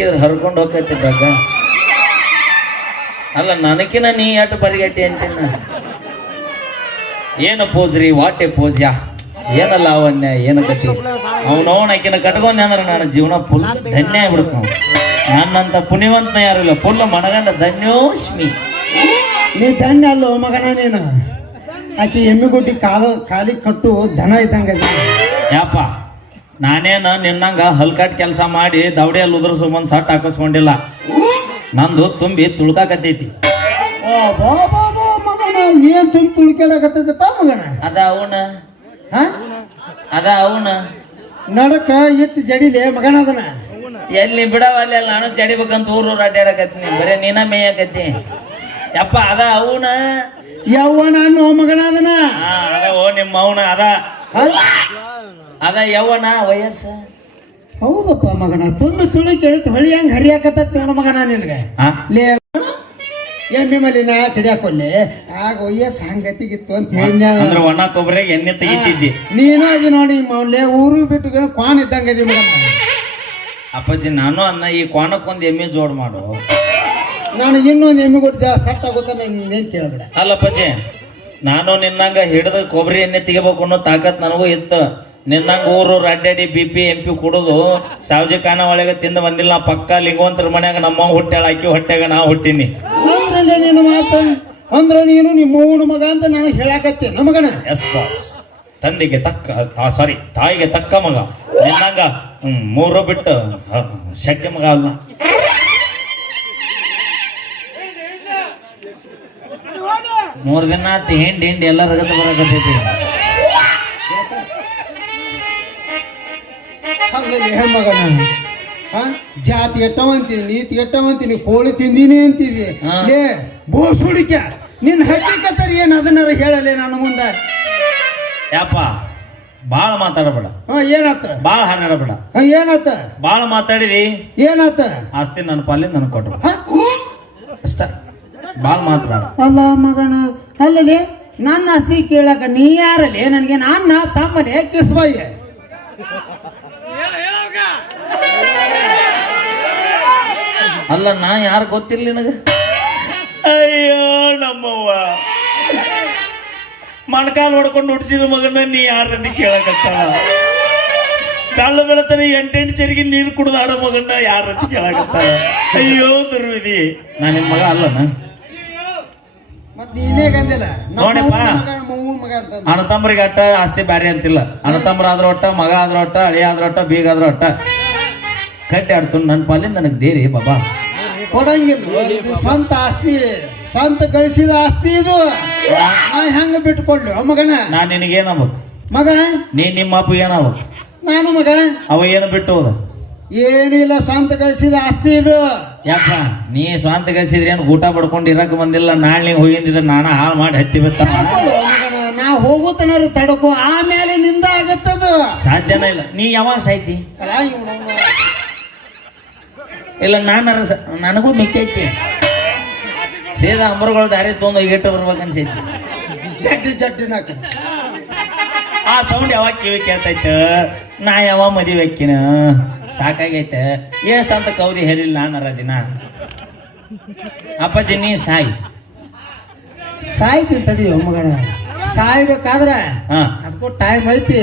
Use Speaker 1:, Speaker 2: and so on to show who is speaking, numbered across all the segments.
Speaker 1: ನಮನೆ ಹರ್ಕೊಂಡು ಹರ್ಕೊಂಡು ಹೋಗತ್ತಿದ್ದಾಗ ಅಲ್ಲ ನನಕಿನ ನೀ ಎಟ್ಟು ಬರಿಗಟ್ಟಿ ಅಂತಿನ ಏನು ಪೋಸ್ ರೀ? ವಾಟೆ ಪೋಸ್ ಯಾ? ಏನ ಲಾವಣ್ಯ ಏನು ಕಟ್ಟಿ ಅವನವನ ಆಕಿನ ಕಟ್ಕೊಂಡೆ ಅಂದ್ರೆ ನನ್ನ ಜೀವನ ಫುಲ್ ಧನ್ಯ ಆಗ್ಬಿಡ್ತು ನಾವು ನನ್ನಂತ ಪುಣ್ಯವಂತ ಯಾರು ಇಲ್ಲ. ಫುಲ್ ಮನಗಂಡ ಧನ್ಯೋಸ್ಮಿ
Speaker 2: ನೀ ಧನ್ಯ ಅಲ್ಲೋ ಮಗನ ನೀನು? ಆಕೆ ಎಮ್ಮಿಗುಡ್ಡಿ ಕಾಲ ಕಾಲಿ ಕಟ್ಟು ದನ ಇದ್ದಂಗ
Speaker 1: ಯಾಪ? ನಾನೇನ ನಿನ್ನಂಗ ಹಲ್ಕಟ್ ಕೆಲಸ ಮಾಡಿ ದವಡೆಯಲ್ಲಿ ಉದ್ರ ಸುಮ್ಮನ್ ಸಟ್ ಹಾಕಸ್ಕೊಂಡಿಲ್ಲ. ನಂದು ತುಂಬಿ ತುಳ್ಕಾಕತ್ತೈತಿ.
Speaker 2: ಬಾ ಬಾ ಬಾ ಮಗನ. ಏನ್ ತುಂಬ ತುಳ್ಕೊಳಕತ್ತದಪ್ಪ ಮಗನ?
Speaker 1: ಅದ ಅವನ.
Speaker 2: ಹಾ?
Speaker 1: ಅದ ಅವನ.
Speaker 2: ನಡಕ ಇಟ್ಟು ಜಡಿಲೆ ಮಗನ ಅದನ?
Speaker 1: ಎಲ್ಲಿ ಬಿಡವ ಅಲ್ಲಿ ಅಲ್ಲಿ ನಾನು ಚಡಿಬೇಕಂತ ಊರು ಊರು ಅಡ್ಡಾಡಕತ್ತೀನಿ ಬರೇ ನೀನ ಮೇಯಕತ್ತಿ. ಯಪ್ಪ ಅದ ಅವನ.
Speaker 2: ಯವ್ವನ ಅನ್ನೋ ಮಗನ ಅದನ?
Speaker 1: ಅದ ಓ ನಿಮ್ಮ ಅವನ ಅದ? ಅದ ಯವನ ವಯಸ್ಸು?
Speaker 2: ಹೌದಪ್ಪ ಮಗನ ತುಂಬ ತುಳಿ ಕೇಳಿತು ಹೊಳಿ ಹಂಗ ಹರಿಯಾಕತ್ತ ನೋಡ ಮಗನ ನಿನ್ಗೆ.
Speaker 1: ಹಾ
Speaker 2: ಲೇ ಎಮ್ಮೆ ಮೇಲೆ ನಾ ಕಡಿಯಾಕೊಲ್ಲೆ ಆಗ ವಯಸ್ಸು ಹಂಗತಿಗಿತ್ತು ಅಂತ ಹೇಳಿ
Speaker 1: ಅಂದ್ರೆ ಒಣ ಕೊಬ್ಬರಿಗೆ ಎಣ್ಣೆ ತೆಗಿತಿದ್ದಿ.
Speaker 2: ನೀನು ಅದು ನೋಡಿ ಮೌಲ್ಯ ಊರು ಬಿಟ್ಟು ಕ್ವಾನ್ ಇದ್ದಂಗ ಅದಿ ಮಗನ.
Speaker 1: ಅಪ್ಪಾಜಿ ನಾನು ಅನ್ನ ಈ ಕೋಣಕ್ಕೊಂದು ಎಮ್ಮೆ ಜೋಡ್ ಮಾಡು.
Speaker 2: ನಾನು ಇನ್ನೊಂದು ಎಮ್ಮೆ ಕೊಟ್ಟು ಜಾಸ್ತಿ ಸೆಟ್ ಆಗುತ್ತ ನೀನ್ ಕೇಳಬೇಡ.
Speaker 1: ಅಲ್ಲಪ್ಪಾಜಿ ನಾನು ನಿನ್ನಂಗ ಹಿಡಿದ ಕೊಬ್ಬರಿ ಎಣ್ಣೆ ತೆಗಿಬೇಕು ಅನ್ನೋ ತಾಕತ್ ನನಗೂ ಇತ್ತು. ನಿನ್ನಂಗ ಊರು ರಡ್ಡಡಿ ಬಿ ಪಿ ಎಂ ಪಿ ಕುಡುದು ಸಾವಜಿ ಖಾನ ಒಳಗೆ ತಿಂದು ಬಂದಿಲ್ಲ. ನಾ ಪಕ್ಕ ಲಿಂಗವಂತರ ಮನ್ಯಾಗ ನಮ್ಮ ಹುಟ್ಟ್ಯಾಳ ಆಕಿ ಹೊಟ್ಟೆಗ ನಾ ಹುಟ್ಟಿನಿ.
Speaker 2: ನೀನು ಮಾತು ಅಂದ್ರ ನೀನು ನಿಮ್ಮ ಮಗ ಅಂತ ನನಗೆ ಹೇಳಾಕತ್ತೆ. ನಮಗಣ
Speaker 1: ಎಸ್ ಬಾಸ್ ತಂದೆಗೆ ತಕ್ಕ ಸಾರಿ ತಾಯಿಗೆ ತಕ್ಕ ಮಗ. ನಿನ್ನಂಗ ಮೂರು ಬಿಟ್ಟು ಶೆಟ್ಟಿ ಮಗ ಅಲ್ಲ. ಮೂರ್ ದಿನ ಆತ ಹಿಂಡಿ ಹಿಂಡಿ ಎಲ್ಲ ರಗತ ಬರಕತ್ತೈತಿ.
Speaker 2: ಹಂಗಲ್ಲಿ ಹೆಣ್ಮಗನ? ಜಾತಿ ಎಟ್ಟವಂತೀನಿ ನೀತಿ ಎಟ್ಟವಂತೀನಿ ಕೋಳಿ ತಿಂದೀನಿ ಅಂತಿದಿ
Speaker 1: ಏ
Speaker 2: ಭೂ ಸುಡಿಕ. ನಿನ್ ಹಕ್ಕಿಕತ್ತರಿ ಏನ್ ಅದನ್ನಾರ ಹೇಳಲೇ ನನ್ನ ಮುಂದ?
Speaker 1: ಯಾಪ ಬಾಳ ಮಾತಾಡಬೇಡ.
Speaker 2: ಹಾ ಏನಾತ
Speaker 1: ಬಾಳ ಹಾನಾಡಬೇಡ
Speaker 2: ಹಾ ಏನಾತ
Speaker 1: ಬಾಳ ಮಾತಾಡಿದಿ?
Speaker 2: ಏನಾತ
Speaker 1: ಆಸ್ತಿ ನನ್ನ ಪಾಲಿಂದ ನನಗೆ ಕೊಟ್ರು.
Speaker 2: ಹಾ?
Speaker 1: ಅಷ್ಟ. ಬಾಳ ಮಾತಾಡ
Speaker 2: ಅಲ್ಲ ಮಗನ ಅಲ್ಲದೆ ನನ್ನ ಹಸಿ ಕೇಳಕ ನೀ ಯಾರಲ್ಲಿ? ನನಗೆ ನನ್ನ ತಮ್ಮನೇ ಕಿಸ್ಬಯ್ಯ
Speaker 1: ಅಲ್ಲ ನಾ ಯಾರು ಗೊತ್ತಿರ್ಲಿ ನನಗೆ? ಅಯ್ಯೋ ನಮ್ಮವ್ವ. ಮಣಕಾಲ್ ಹೊಡ್ಕೊಂಡು ಹುಟ್ಟಿಸಿದ ಮಗನ ನೀ ಯಾರಂತ ಕೇಳಕತ್ತಾಳ? ಕಳ್ಳ ಬೆಳತನ ಎಂಟೆಂಟು ಚರಿಗೆ ನೀರು ಕುಡ್ದಾಡೋ ಮಗನ್ನ ಮಗನ ಯಾರಂತ ಕೇಳಕತ್ತಾಳ? ಅಯ್ಯೋ ದುರ್ವಿಧಿ. ನಾ ನಿಮ್ಮ ಮಗ ಅಲ್ಲನ
Speaker 2: ಮತ್ ನೀನೇ ಗಂದಿಲ್ಲ. ನಮ್ಮ
Speaker 1: ನೋಡಪ್ಪ.
Speaker 2: ಅವ್ವನ್ ಮಗ, ನಮ್ಮ ಅವ್ವನ್ ಮಗ ಅಂತ
Speaker 1: ಅಣ್ಣ ತಮ್ಮರಿಗೆ ಅಟ್ಟ ಆಸ್ತಿ ಬ್ಯಾರೆ ಅಂತಿಲ್ಲ. ಅಣ್ಣ ತಮ್ಮರ ಆದ್ರ ಒಟ್ಟ ಮಗ ಆದ್ರ ಒಟ್ಟ ಅಳಿ ಆದ್ರ ಒಟ್ಟ ಬೀಗ ಆದ್ರ ಒಟ್ಟ ಕಟ್ಟಿ ಆಡ್ಕೊಂಡು ನನ್ನ ಪಾಲಿಂದ ನನಗೆ ದೇರಿ ಬಾಬಾ.
Speaker 2: ಕೊಡಂಗಿಲ್ಲ. ಇದು ಸ್ವಂತ ಆಸ್ತಿ. ಸ್ವಂತ ಗಳಿಸಿದ ಆಸ್ತಿ ಇದು. ನಾ ಹೆಂಗ ಬಿಟ್ಕೊಳ್ಳಿ ಮಗನ?
Speaker 1: ನಾ ನಿನಗೇನಾಗ್ಬೇಕು
Speaker 2: ಮಗ?
Speaker 1: ನೀ ನಿಮ್ಮ ಅಪ್ಪ ಏನಾಗ್ಬೇಕು?
Speaker 2: ನಾನು ಮಗ?
Speaker 1: ಅವ ಏನು ಬಿಟ್ಟು ಹೋದ?
Speaker 2: ಏನಿಲ್ಲ ಸ್ವಂತ ಗಳಿಸಿದ ಆಸ್ತಿ ಇದು.
Speaker 1: ಯಾಕ? ನೀ ಸ್ವಂತ ಗಳಿಸಿದ್ರೆ ಏನು ಊಟ ಪಡ್ಕೊಂಡು ಇರಕ್ ಬಂದಿಲ್ಲ ನಾಳೆ ನೀವು ಹೋಗಿಂದಿದ್ರೆ ನಾನ ಹಾಳು ಮಾಡಿ ಹತ್ತಿ ಬಿತ್ತ
Speaker 2: ನಾ ಹೋಗುತ್ತನಾರು ತಡಕು ಆಮೇಲೆ ನಿಂದ ಆಗತ್ತದು.
Speaker 1: ಸಾಧ್ಯನೇ ಇಲ್ಲ. ನೀ ಯಾವಾಗ ಸಾಯ್ತಿ. ಇಲ್ಲ ನಾನು ನನಗೂ ಮಿಕ್ಕೈತಿ ಸೀದಾ ಅಮರುಗಳ ದಾರಿ ತೊಗೊಂಡು ಈಗಟ್ಟು ಬರ್ಬೇಕು ಅನ್ಸೈತಿ.
Speaker 2: ಜಡ್ಡು ಜಡ್ಡಿನಾಕ
Speaker 1: ಆ ಸೌಂಡ್ ಯಾವಾಗ ಕಿವಿ ಕೇಳ್ತೈತೆ? ನಾ ಯಾವ ಮದುವೆ ಅಕ್ಕಿನ ಸಾಕಾಗೈತೆ. ಏಸ್ ಅಂತ ಕೌದಿ ಹೇಳಿಲ್ಲ ನಾನರ ದಿನ. ಅಪ್ಪಾಜಿ ನೀ ಸಾಯಿ.
Speaker 2: ಸಾಯಿ ತಡಿ ಮಗನ ಸಾಯ್ಬೇಕಾದ್ರ ಅದಕ್ಕೂ ಟೈಮ್ ಐತಿ.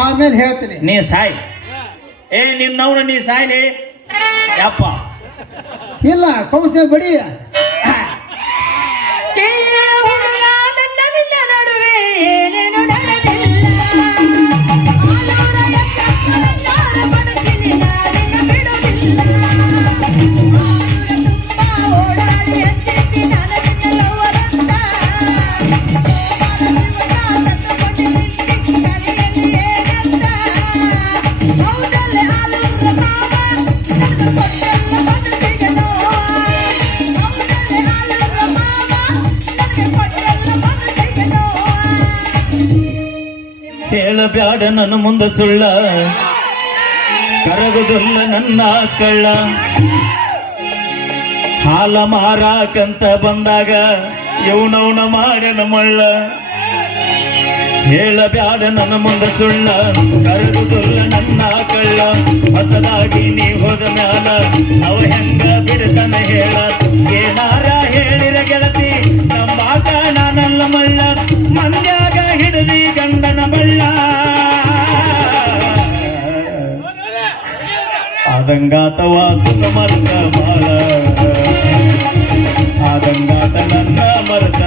Speaker 2: ಆಮೇಲೆ ಹೇಳ್ತೀನಿ.
Speaker 1: ನೀ ಸಾಯಿ. ಏ ನಿನ್ನವನ ನೀ ಸಾಯ್ಲಿ. ಯಪ್ಪ.
Speaker 2: ಇಲ್ಲ ಕೌಸ ಬಡಿ.
Speaker 1: ನನ್ನ ಮುಂದ ಸುಳ್ಳ. ಕರಗುದಿಲ್ಲ ನನ್ನ ಕಳ್ಳ ಹಾಲ ಮಾರಾಕಂತ ಬಂದಾಗ ಇವನವನ ಮಾಡ್ಯನ ಮಳ್ಳ. ಹೇಳಬ್ಯಾಡ ನನ್ನ ಮುಂದ ಸುಳ್ಳ. ಕರಗುದಿಲ್ಲ ನನ್ನ ಕಳ್ಳ ಹೊಸದಾಗಿ ನೀ ಹೋದ ಮ್ಯಾಲ ಅವ ಹೆಂಗ ಬಿಡತನ ಹೇಳ. ಏನಾರ ಆದಂಗಾತ ವಾಸುಕ ಮರ್ತ ಬಾಳ. ಗಂಗಾತ ನನ್ನ ಮರ್ತ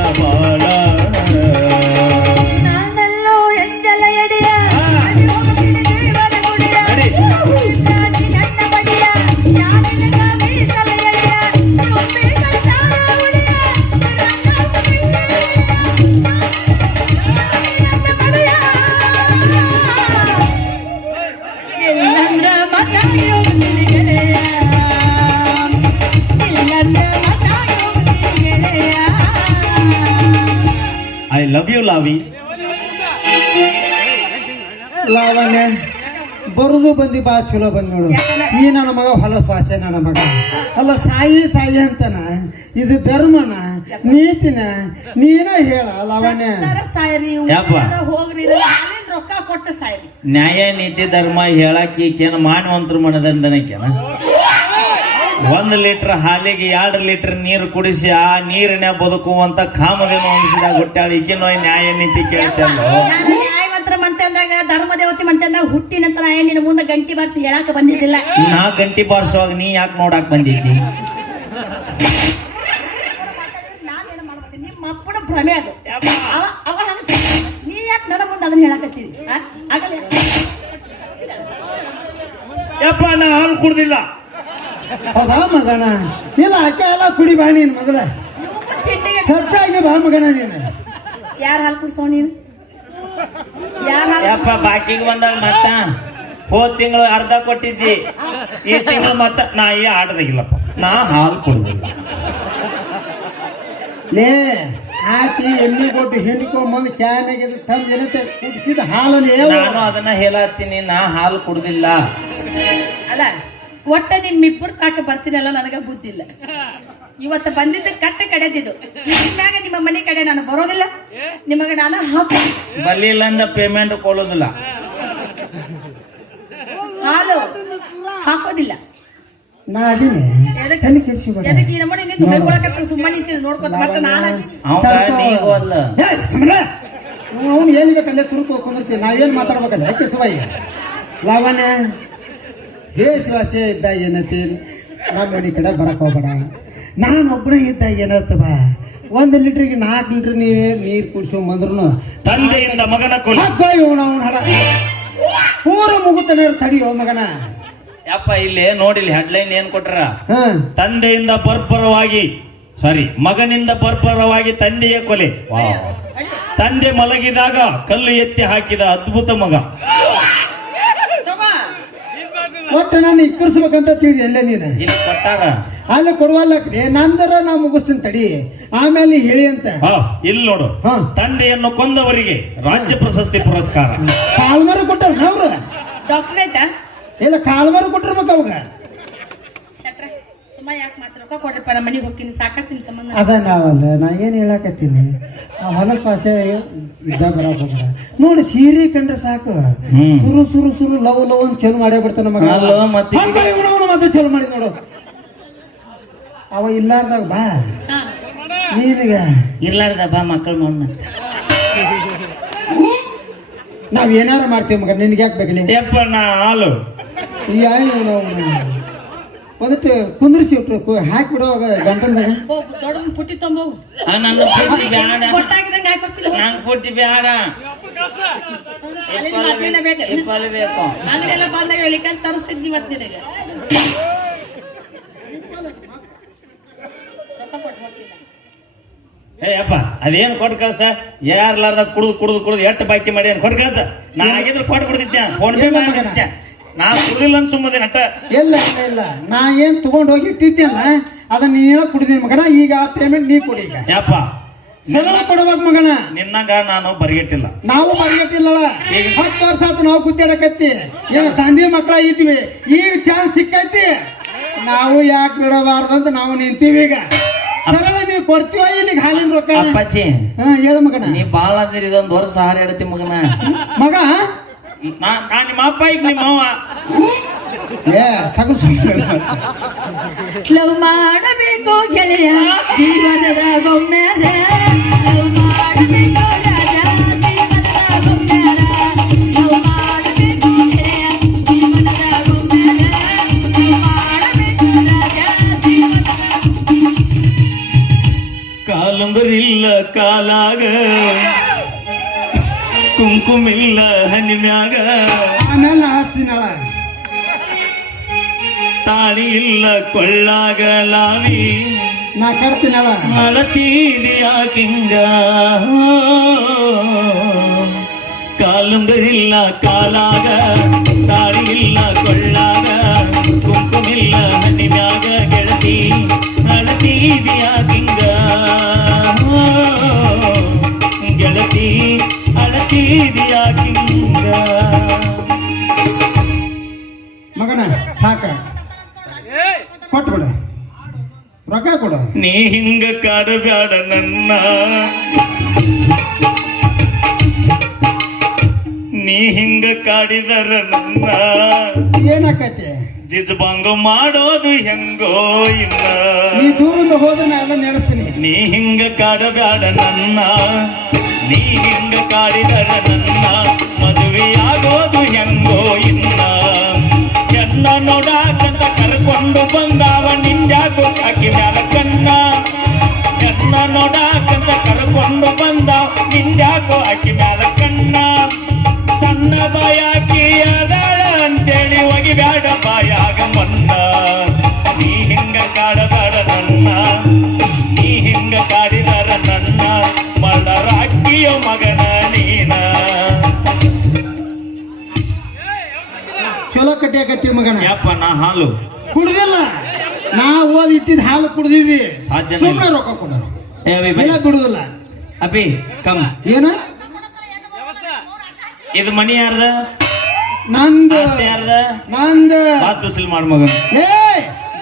Speaker 1: ಲವ್ ಲಾವಿ
Speaker 2: ಲಾವಣ್ಯ ಬರುದು ಬಂದಿ ಬಾ ಚಲೋ ಬಂದ್ ನೋಡು. ಈ ನನ್ನ ಮಗ ಹೊಲ ಸ್ವಾಸೆ ನನ್ನ ಮಗ. ಅಲ್ಲ ಸಾಯಿ ಸಾಯಿ ಅಂತನ? ಇದು ಧರ್ಮನ? ನೀತಿನ? ನೀನ ಹೇಳ ಲಾವಣ್ಯ.
Speaker 3: ಸತ್ತಾರ ಸಾಯ್ರಿ
Speaker 1: ಯಪ್ಪ.
Speaker 3: ಊರಾರ ಹೋಗ್ರಿ ಇದು ರೊಕ್ಕ ಕೊಟ್ಟ ಸಾಯ್ರಿ
Speaker 1: ನ್ಯಾಯ ನೀತಿ ಧರ್ಮ ಹೇಳಕ್ಕೆ ಈಕೇನ ಮಾನವಂತರು ಮನದಂಡನಕೇನ ಒಂದು ಲೀಟರ್ ಹಾಲಿಗೆ ಎರಡು ಲೀಟರ್ ನೀರು ಕುಡಿಸಿ ಆ ನೀರಿನ ಬದುಕುವಂತ ಕಾಮದೇನು ಹೊಂದಿಸಿದ ಹುಟ್ಟಾಳ ಈಕಿನ ನ್ಯಾಯ ನೀತಿ
Speaker 3: ಕೇಳ್ತೇನೆ
Speaker 1: ಕೇಳ್ತಲ್ಲ
Speaker 3: ನ್ಯಾಯವಂತರ ಮಂಟಂದಾಗ ಧರ್ಮ ದೇವತೆ ಮಂಟಂದಾಗ ಹುಟ್ಟಿನಂತ ನಾ ನಿನ್ನ ಮುಂದೆ ಗಂಟಿ ಬಾರಿಸಿ ಹೇಳಾಕ ಬಂದಿದ್ದಿಲ್ಲ?
Speaker 1: ನಾ ಗಂಟಿ ಬಾರಿಸುವಾಗ ನೀ ಯಾಕೆ ನೋಡಕ್ ಬಂದಿದ್ದಿ?
Speaker 3: ನಿಮ್ಮ ಅಪ್ಪನ ಭ್ರಮೆ ಅದು. ಅವ ನೀ ಯಾಕೆ ನನ್ನ ಮುಂದೆ ಅದನ್ನ ಹೇಳಕತ್ತೀನಿ? ಆಗಲ್ಲ
Speaker 1: ಯಪ್ಪ ನಾ ಹಾಲು ಕುಡ್ದಿಲ್ಲ.
Speaker 2: ಹೌದಾ ಮಗಣ ಇಲ್ಲ ಅಕ್ಕ ಎಲ್ಲ ಕುಡಿ ಬಾ ನೀನ್ ಮೊದಲ. ಸಚ್ಚಾಗಿ ಬಾ ಮಗಣ ನೀನು.
Speaker 3: ಯಾರು ಹಾಲು ಕುಡ್ಸೋ ನೀನು?
Speaker 1: ಯಪ್ಪ ಬಾಕಿಗೆ ಬಂದಾಗ ಮತ್ತ? ಹೋದ್ ತಿಂಗಳು ಅರ್ಧ ಕೊಟ್ಟಿದ್ದಿ. ಈ ತಿಂಗಳು ಮತ್ತ ನಾ ಈ ಆಟದಾಗಿಲ್ಲಪ್ಪ ನಾ ಹಾಲು ಕುಡ್ದಿಲ್ಲ.
Speaker 2: ಲೇ ಆಕಿ ಎಣ್ಣೆ ಕೊಟ್ಟು ಹಿಂಡ್ಕೊಂಬಂದು ಕ್ಯಾನಾಗ ತಂದು ಏನತ್ತೆ? ಕುಡಿಸಿದ ಹಾಲಲ್ಲಿ
Speaker 1: ನಾನು ಅದನ್ನ ಹೇಳತ್ತೀನಿ ನಾ ಹಾಲು ಕುಡ್ದಿಲ್ಲ.
Speaker 3: ಅಲ್ಲ ಒಟ್ಟ ನಿಮ್ಮಿಬ್ಬರು ತಾಕ ಬರ್ತೀನಲ್ಲ ನನಗೆ ಬುದ್ಧಿಲ್ಲ. ಇವತ್ತು ಬಂದಿದ್ದ ಕಟ್ಟ ಕಡೆದಿದ್ದು ಮ್ಯಾಗ ನಿಮ್ಮ ಮನೆ ಕಡೆ ನಾನು ಬರೋದಿಲ್ಲ. ನಿಮಗೆ ನಾನು ಹಾಕು
Speaker 1: ಬಲ್ಲಿಲ್ಲ ಅಂದ ಪೇಮೆಂಟ್ ಕೊಡೋದಿಲ್ಲ.
Speaker 3: ಹಾಲು ಹಾಕೋದಿಲ್ಲ.
Speaker 2: ಅವನು ಏನ್ ಬೇಕಲ್ಲೇ ತುರುಕು ಕುಂದಿರ್ತೀನಿ ನಾವೇನ್ ಮಾತಾಡ್ಬೇಕಲ್ಲ? ಶಿವಾಯಿ ಲಾವಣ್ಯ? ಇದ್ದ ಇದ್ದಾಗ ಏನೈತಿ? ನಮ್ಮ ಮನೆ ಕಡೆ ಬರಕ್ ಹೋಗ್ಬೇಡ. ನಾನು ಒಬ್ಬನೇ ಇದ್ದಾಗ ಏನತ್ತವ ಒಂದು ಲೀಟ್ರಿಗೆ ನಾಲ್ಕು ಲೀಟ್ರ್ ನೀವೇ ನೀರು ಕುಡ್ಸ್ಕೊಂಬಂದ್ರು
Speaker 1: ತಂದೆಯಿಂದ ಮಗನ
Speaker 2: ಇವನು ಅವನ ಹಡ ಪೂರ ಮುಗುತ್ತಾನೆ ತಡಿಯೋ ಮಗನ.
Speaker 1: ಯಪ್ಪ ಇಲ್ಲಿ ನೋಡಿಲಿ ಹೆಡ್ಲೈನ್ ಏನ್ ಕೊಟ್ರ? ತಂದೆಯಿಂದ ಪರ್ಪರವಾಗಿ ಸಾರಿ ಮಗನಿಂದ ಪರ್ಪರವಾಗಿ ತಂದೆಯ ಕೊಲೆ. ತಂದೆ ಮಲಗಿದಾಗ ಕಲ್ಲು ಎತ್ತಿ ಹಾಕಿದ ಅದ್ಭುತ ಮಗ.
Speaker 2: ಒಟ್ಟು ನಾನು ಇಕ್ಕರ್ಸ್ಬೇಕಂತ ತಿಳಿದಿ ಎಲ್ಲ ನೀನು?
Speaker 1: ಇಲ್ಲಿ ಕೊಟ್ಟಾರ
Speaker 2: ಅಲ್ಲಿ ಕೊಡುವಲ್ಲ ಕಡೆ ನಂದರ ನಾ ಮುಗಿಸ್ತೀನಿ ತಡಿ. ಆಮೇಲೆ ಹೇಳಿ ಅಂತ.
Speaker 1: ಹಾ ಇಲ್ಲಿ ನೋಡು.
Speaker 2: ಹಾ.
Speaker 1: ತಂದೆಯನ್ನು ಕೊಂದವರಿಗೆ ರಾಜ್ಯ ಪ್ರಶಸ್ತಿ ಪುರಸ್ಕಾರ.
Speaker 2: ಕಾಲ್ಮರ ಕೊಟ್ಟಾರ ಅವ್ರು.
Speaker 3: ಡಾಕ್ಟ್ರೇಟ
Speaker 2: ಇಲ್ಲ ಕಾಲ್ಮರ ಕೊಟ್ಟಿರ್ಬೇಕು ಅವಾಗ.
Speaker 3: ಸುಮ್ಮ ಯಾಕೆ ಮಾತ್ರ ರೊಕ್ಕ ಕೊಡ್ರಿಪ್ಪ ನಮ್ಮ ಮನೆಗೆ ಹೋಗ್ತೀನಿ ಸಾಕತ್ ನಿಮ್ ಸಂಬಂಧ.
Speaker 2: ಅದ ನಾವಲ್ಲ ನಾ ಏನು ಹೇಳಾಕತ್ತೀನಿ? ಆ ಹೊಲ ಪಾಸೆ ಇದ್ದ ಬರಕ್ ನೋಡಿ ಸೀರೆ ಕಂಡ್ರೆ ಸಾಕು. ಸುರು ಸುರು ಸುರು ಲವ್ ಲವ್ ಅಂತ ಚಲೋ ಮಾಡೇ ಬಿಡ್ತಾನ ಮಗ.
Speaker 1: ಅಲ್ಲೋ, ಮತ್ತೆ
Speaker 2: ಹಂಗ ಇವ್ನವ್ನು ಮತ್ತೆ ಚಲೋ ಮಾಡಿ ನೋಡು. ಅವ ಇಲ್ಲಾರ್ದಾಗ ಬಾ.
Speaker 3: ಹಾ.
Speaker 2: ನೀನೀಗ.
Speaker 1: ಇರ್ಲಾರ್ದ ಬಾ ಮಕ್ಕಳು ಮಣ್ಣು
Speaker 2: ನಾವ್ ಏನಾರ ಮಾಡ್ತೀವಿ ಮಗ ನಿನ್ಗೆ ಯಾಕೆ ಬೇಕಲಿ?
Speaker 1: ಯಪ್ಪ ನಾ ಹಾಲು.
Speaker 2: ಒಂದಿಟ್ಟು ಕುಂದ್ರಿಸಿ ಇಟ್ಟು ಹಾಕಿ ಬಿಡುವಾಗ ಗಂಟಲ್ದಾಗ
Speaker 3: ಪುಟ್ಟಿ ತೊಂಬೋಗು
Speaker 1: ಆ, ನನ್ನ ಪುಟ್ಟಿ ಬ್ಯಾಡ
Speaker 3: ಹಾಕೊಡ್ತೀನಿ
Speaker 1: ನಂಗ್ ಪುಟ್ಟಿ ಬ್ಯಾಡ
Speaker 3: ಅಲ್ಲಿ ಮಾತ್ರೇನ ಬೇಕು.
Speaker 1: ಇಪ್ಪಲ್ ಬೇಕು.
Speaker 3: ಅಂಗಡಿಯೆಲ್ಲ ಬಂದಾಗ ಹೇಳಿಕಂತ ತರಿಸ್ತಿದ್ನಿ ಮತ್ತೆ ನಿನಗೆ.
Speaker 1: ಏ ಅಪ್ಪ ಅದೇನ್ ಕೊಟ್ಟು ಕಳ್ಸ? ಯಾರ್ಲಾರ್ದ ಕುಡ್ದು ಕುಡ್ದು ಕುಡ್ದು ಎಷ್ಟು ಬಾಕಿ ಮಾಡಿ ಕೊಟ್ಟು ಕಳ್ಸ? ನಾನು ಆಗಿದ್ರು ಕೊಟ್ಟು ಬಿಡ್ತಿದ್ದೆ ಫೋನ್ ಪೇ. ಮಾಡಿದ್ದೆ ನಾ ಕುಡಿದಿಲ್ಲ ಅಂತ ಸುಮ್ಮನೆ
Speaker 2: ಇಲ್ಲ ಇಲ್ಲ ಇಲ್ಲ. ನಾ ಏನ್ ತಗೊಂಡ್ ಹೋಗಿ ಇಟ್ಟಿದ್ದೆಲ್ಲ ಅದನ್ನ ನೀನ ಕುಡಿದೀನಿ ಮಗನ ಈಗ ಪೇಮೆಂಟ್ ನೀ ಕೊಡಿ ಈಗ.
Speaker 1: ಯಪ್ಪ.
Speaker 2: ಸರಳ ಕೊಡ್ಬೇಕು ಮಗನ.
Speaker 1: ನಿನ್ನಗ ನಾನು ಬರಿಗೆಟ್ಟಿಲ್ಲ.
Speaker 2: ನಾವು ಬರಗಟ್ಟಿಲ್ಲ. ಹತ್ತು ವರ್ಷ ಆತು ನಾವು ಗುದ್ದಾಡಕತ್ತಿ ಏನು ಸಂಧಿ ಮಕ್ಕಳ ಇದ್ವಿ. ಈಗ ಚಾನ್ಸ್ ಸಿಕ್ಕೈತಿ. ನಾವು ಯಾಕೆ ಬಿಡಬಾರ್ದು ಅಂತ ನಾವು ನಿಂತೀವಿ ಈಗ. ಸರಳ ನೀವು ಕೊಡ್ತೀವ ಇಲ್ಲಿಗೆ ಹಾಲಿನ ರೊಕ್ಕ?
Speaker 1: ಅಪ್ಪಾಜಿ.
Speaker 2: ಹಾ ಹೇಳು ಮಗನ.
Speaker 1: ನೀ ಬಾಳ ಅಂದಿರಿ ಇದೊಂದು ವರ್ಷ ಹಾರಾಡತಿ ಮಗನ.
Speaker 2: ಮಗ
Speaker 1: ನಾ ನಾ ನಿಮ್ಮ ಅಪ್ಪ ಈಗ ನಿಮ್ಮ ಅವ್ವ
Speaker 2: ಏ ತಗಲ್
Speaker 3: ಲವ್ ಮಾಡಬೇಕು ಗೆಳೆಯ. ಜೀವನದ ಬೊಮ್ಮೆರೆ
Speaker 1: ಕುಂಕುಮಿಲ್ಲ ಹನಿ ಮ್ಯಾಗ
Speaker 2: ಆಮೇಲೆ ನಾ ಹಸ್ತೀನಳ
Speaker 1: ತಾಳಿ ಇಲ್ಲ ಕೊಳ್ಳಾಗ ಲಾವಿ
Speaker 2: ನಾ ಕಟ್ತೀನಳ
Speaker 1: ಅಳತೀರಿಯಾಕಿಂಗ ಕಾಲಂಬರಿಲ್ಲ ಕಾಲಾಗ ತಾಳಿ ಇಲ್ಲ ಕೊಳ್ಳಾಗ ಕುಂಕುಮಿಲ್ಲ ಹನಿ ಮ್ಯಾಗ ಗೆಳತಿ ಅಳತೀರಿಯಾಕಿಂಗ
Speaker 2: ಸಾಕ. ಕೊಟ್ಬಿಡ. ರೊಕ್ಕ ಕೊಡು.
Speaker 1: ನೀ ಹಿಂಗ ಕಾಡಬ್ಯಾಡ ನನ್ನ. ನೀ ಹಿಂಗ ಕಾಡಿದರ ನನ್ನ.
Speaker 2: ಏನಾಕೈತಿ?
Speaker 1: ಜಿಜ್ಬಂಗ ಮಾಡೋದು ಹೆಂಗೋ ಇಲ್ಲ
Speaker 2: ನೀ ದೂರಿಂದ ಹೋದ್ರೆ ಮೇಲೆ ಎಲ್ಲ
Speaker 1: ನೀ ಹಿಂಗ ಕಾಡಬ್ಯಾಡ ನನ್ನ. ನೀ ಹಿಂಗ ಕಾಡಿದರ ನನ್ನ. ಮದುವೆಯಾಗೋದು ಎನ್ನ ನೋಡಾಕಂತ ಕರ್ಕೊಂಡು ಬಂದಾವ ನಿಂದ್ಯಾಕೋ ಕಾಕಿ ಮ್ಯಾಲ ಕನ್ನ ನನ್ನ ನೋಡಾಕಂತ ಕರ್ಕೊಂಡು ಬಂದ ನಿಂದ್ಯಾಕೋ ಆಕಿ ಮ್ಯಾಲ ಕನ್ನ ಸಣ್ಣ ಬಾಯಾಕಿ ಅದಾಳ ಅಂತೇಳಿ ಬ್ಯಾಡ ಬಾಯಾಗ ಮನ್ನ ನೀ ಹಿಂಗ ಕಾಡಬೇಡ ನನ್ನ. ನೀ ಹಿಂಗ ಕಾಡಿದರ ನನ್ನ. ಮಳ್ಳರಾಕಿಯ ಮಗನ
Speaker 2: ಚಲೋ ಕಟ್ಟಿಯಾಕತ್ತಿ ಮಗನ?
Speaker 1: ಯಪ್ಪ ನಾ ಹಾಲು.
Speaker 2: ಕುಡ್ದಿಲ್ಲ. ನಾ ಓದ್ ಇಟ್ಟಿದ್ ಹಾಲು ಕುಡ್ದಿದ್ವಿ.
Speaker 1: ಸಾಧ್ಯನೇ ಇಲ್ಲ.
Speaker 2: ಸುಮ್ಮನೆ ರೊಕ್ಕ ಕೊಡು.
Speaker 1: ಏ ಅಭಿ ಬೈ.
Speaker 2: ಬಿಡುದಿಲ್ಲ.
Speaker 1: ಅಭಿ ಕಮ್
Speaker 2: ಏನ?
Speaker 1: ಇದು ಮನಿ ಯಾರ್ದ?
Speaker 2: ನಂದ.
Speaker 1: ಆಸ್ತಿ ಯಾರ್ದ?
Speaker 2: ನಂದು.
Speaker 1: ಬಾತ್ ಬಿಸಿಲ್ ಮಾಡ್ ಮಗನ್.
Speaker 2: ಏ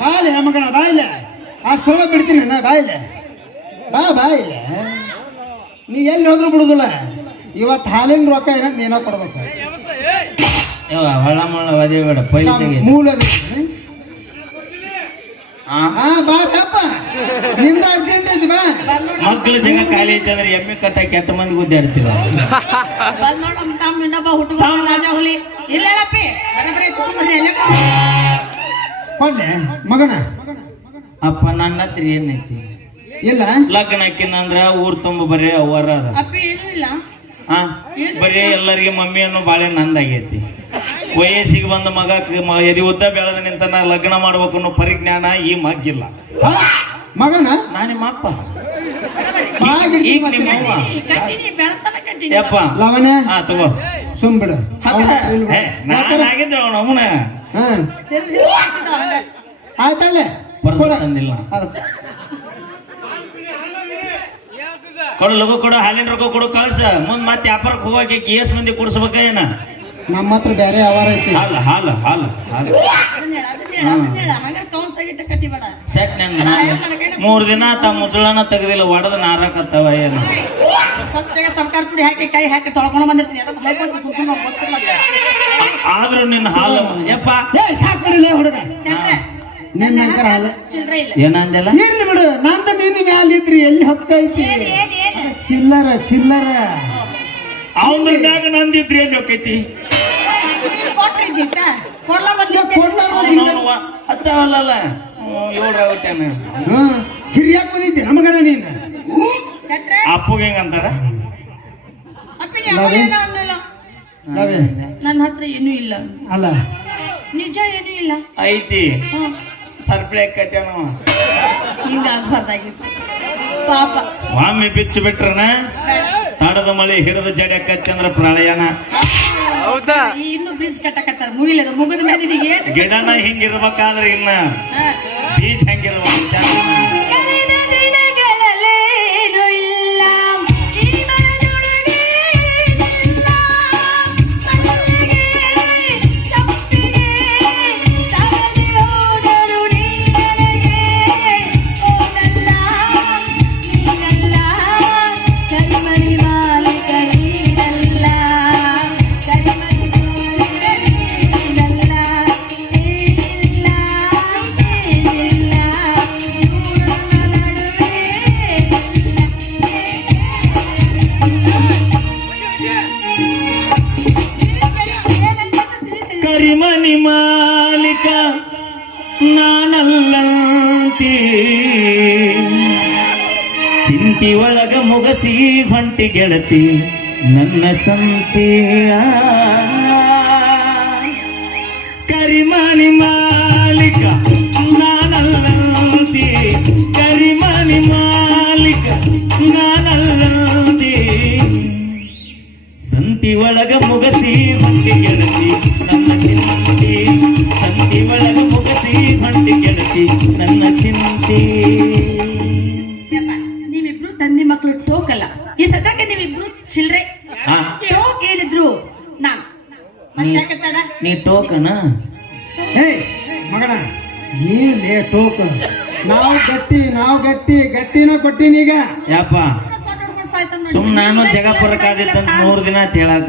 Speaker 2: ಬಾಯಿಲೆ ಮಗನ ಬಾಯಿಲೆ. ಆ ಸೊಳ ಬಿಡ್ತೀನಿ ನಾ ಬಾಯಿಲೆ. ಬಾ ಬಾಯಿಲೆ. ನೀ ಎಲ್ಲಿ ಹೋದ್ರು ಬಿಡುದಿಲ್ಲ. ಇವತ್ತು ಹಾಲಿನ ರೊಕ್ಕ ಏನಂತ ನೀನ ಕೊಡ್ಬೇಕು.
Speaker 1: ಹೊಳ ಮಳ ಅದೇ ಬೇಡ
Speaker 2: ಮೂಲ ನಿಂದ ಅರ್ಜೆಂಟ್ ಐತಿ ಬಾ.
Speaker 1: ಮಕ್ಕಳ ಜಗ ಖಾಲಿ ಐತೆ ಅಂದ್ರೆ ಎಮ್ಮೆ ಕಟ್ಟ ಕೆಟ್ಟ ಮಂದಿ
Speaker 2: ಮಗನ?
Speaker 1: ಅಪ್ಪ ನನ್ನ ಹತ್ರ ಏನೈತಿ?
Speaker 2: ಇಲ್ಲ.
Speaker 1: ಲಗ್ನ ಹಾಕಿನ ಅಂದ್ರ ಊರ್ ತುಂಬ ಬರೀ ಅವರ ಅದ. ಬರೀ ಎಲ್ಲರಿಗೆ ಮಮ್ಮಿಯನ್ನು ಬಾಳೆ ನಂದಾಗೈತಿ. ವಯಸ್ಸಿಗೆ ಬಂದ ಮಗ ಎದಿ ಉದ್ದ ಬೆಳೆದ ನಿಂತ ಲಗ್ನ ಮಾಡ್ಬೇಕು ಅನ್ನೋ ಪರಿಜ್ಞಾನ ಈ ಮಗ್ಗಿಲ್ಲ?
Speaker 2: ಮಗನ?
Speaker 1: ನಾನು ನಿಮ್ಮ ಅಪ್ಪ. ಈಗ- ನಿಮ್ಮ ಅವ್ವ ಯಪ್ಪ.
Speaker 2: ಲವಣ್ಯ
Speaker 1: ಹಾ ತಗೋ.
Speaker 2: ಸುಮ್ ಬಿಡು. ಅವನು
Speaker 1: ಅವನ
Speaker 2: ಆಯ್ತಲ್ಲ.
Speaker 1: ತಂದಿಲ್ಲ. ಕೊಡು ಲಗು ಕೊಡು ಹಾಲಿನ ರೊಕ್ಕ ಕೊಡು ಕಳ್ಸ. ಮುಂದ್ ಮತ್ತೆ ವ್ಯಾಪಾರಕ್ಕೆ ಹೋಗಕ್ಕೆ ಕೇಸ್ ಮಂದಿ ಕುಡಿಸ್ಬೇಕ ಏನ?
Speaker 2: ನಮ್ಮ ಹತ್ರ ಬೇರೆ ಅವರ ಐತಿ.
Speaker 1: ಹಾಲು ಹಾಲು ಹಾಲು ಹಾಲು. ಸೆಟ್ ಮೂರ್ ದಿನ ತಮ್ಮ ಮುಸುಳನ ತೆಗ್ದಿಲ್ಲ ಒಡದ ನಾರಕತ್ತವ ಏನು?
Speaker 3: ಸತ್ಯಾಗ ಸರ್ಕಾರ ಪುಡಿ ಹಾಕಿ ಕೈ ಹಾಕಿ ತೊಳ್ಕೊಂಡು ಬಂದಿರ್ತೀನಿ. ಅದಕ್ಕೆ ಬೈಕೊಂತ ಸುಮ್ಮನೆ ಗೊತ್ತಿಲ್ಲ
Speaker 1: ಆದ್ರೂ ನಿನ್ನ ಹಾಲು ಯಪ್ಪ.
Speaker 2: ಏ ಸಾಕ್ ಬಿಡಿಲ್ಲ ಹುಡುಗ. ನಿನ್ನ ಹಾಲು.
Speaker 1: ಏನಂದೆಲ್ಲ?
Speaker 2: ಇರ್ಲಿ ಬಿಡು ನಂದ ನಿನ್ನ ಮ್ಯಾಲ ಇದ್ರಿ ಎಲ್ಲಿ ಹೊಕ್ಕೈತಿ
Speaker 3: ಏನ್ ಏನ್ ಏನ್
Speaker 2: ಚಿಲ್ಲರ ಚಿಲ್ಲರ.
Speaker 1: ಅವನ ಮ್ಯಾಗ ನಂದಿದ್ರಿ ಏನ್ ಹೋಕೈತಿ
Speaker 3: ಕೊಡ್ಲ
Speaker 1: ಹಚ್ಚವಲ್ಲ
Speaker 2: ಹ್ಮ್. ಹಿರಿಯಾಕ್ ಬಂದಿದ್ದೆ. ನಮಗನ ನೀನ್.
Speaker 1: ಅಪ್ಪಗೆ ಹೆಂಗಂತಾರ
Speaker 3: ನನ್ನ ಹತ್ರ ಏನೂ ಇಲ್ಲ.
Speaker 2: ಅಲ್ಲ?
Speaker 3: ನಿಜ ಏನೂ ಇಲ್ಲ.
Speaker 1: ಐತಿ.
Speaker 3: ಸರ್ಪ್ಲೈ
Speaker 1: ಸರ್ಪ್ಲೆ ಕಟ್ಯಾನವ.
Speaker 3: ಹಿಂಗಾಗ್ಬಾರ್ದಾಗಿತ್ತು ಪಾಪ.
Speaker 1: ಒಮ್ಮೆ ಬಿಚ್ಚಿ ಬಿಟ್ರನ? ತಡದ ಮಳೆ ಹಿಡಿದ ಜಡಕತ್ತಿ ಅಂದ್ರ ಪ್ರಳಯನ
Speaker 3: ಹೌದಾ? ಇನ್ನು ಬ್ರಿಡ್ಜ್ ಕಟ್ಟಕತ್ತಾರ ಮುಗಿಲದ ಮುಗಿದ ಮೇಲೆ
Speaker 1: ಗಿಡನ ಹಿಂಗಿರ್ಬೇಕಾದ್ರೆ ಇನ್ನ. ಬೀಚ್ ಹೆಂಗಿರ್ಬೇಕು ನಾನಲ್ಲಂತಿ ಚಿಂತಿ ಒಳಗ ಮುಗಸಿ ಹೊಂಟಿ ಗೆಳತಿ, ನನ್ನ ಸಂತೆಯ ಕರಿಮಣಿ ಮಾಲಿಕ, ನಾನಲ್ಲಂತಿ. ಕರಿಮಣಿ ಮಾಲಿಕ, ನಾನಲ್ಲಂತಿ. ಸಂತಿ ಒಳಗ ಮುಗಸಿ ಹೊಂಟಿ ಗೆಳತಿ, ನನ್ನ
Speaker 2: ಕೊಟ್ಟಿನಿ ಈಗ.
Speaker 3: ಯಾಪ.
Speaker 1: ಸುಮ್ ನಾನು ಜಗಪುರ ಪರಕಾದಿತ್ತಂತ ಮೂರ್ ದಿನ ಅಂತ ಹೇಳಾಕ.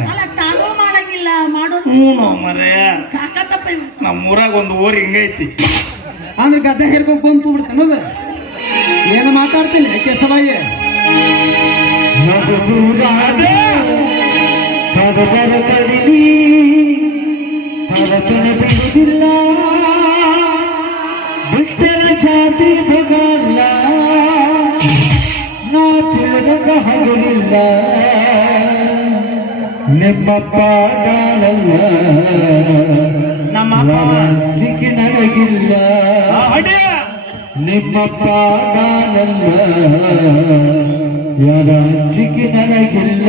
Speaker 3: ಮಾಡಂಗಿಲ್ಲ ಮಾಡೋ
Speaker 1: ಹ್ಞೂ ಮರೇ.
Speaker 3: ಸಾಕತ್ತಪ್ಪ ನಮ್ಮ
Speaker 1: ನಮ್ಮೂರಾಗ ಒಂದು ಊರ್ ಹಿಂಗೈತಿ
Speaker 2: ಅಂದ್ರೆ ಗದ್ದೆ ಹೇರ್ಕೊಂಡ್ ಬಂತು ಬಿಡ್ತಾನದ ಏನು ಮಾತಾಡ್ತೀನಿ ಯಾಕೆ ಸವಾಯಿ
Speaker 1: ಕಡಲಿ ಪದಕನ ಬಿಡುವುದಿಲ್ಲ ಬಿಟ್ಟರ ಜಾತಿ ಬಗಲ್ಲ ಹಗಲಿಲ್ಲ ನಿಮ್ಮ ಪಾಡಲ್ಲ ನಮ್ಮ ಚಿಕ್ಕಿ ನನಗಿಲ್ಲ ನಿಮ್ಮ ಪಾಡಲ್ಲ ಯಾರ ಚಿಕ್ಕಿ ನನಗಿಲ್ಲ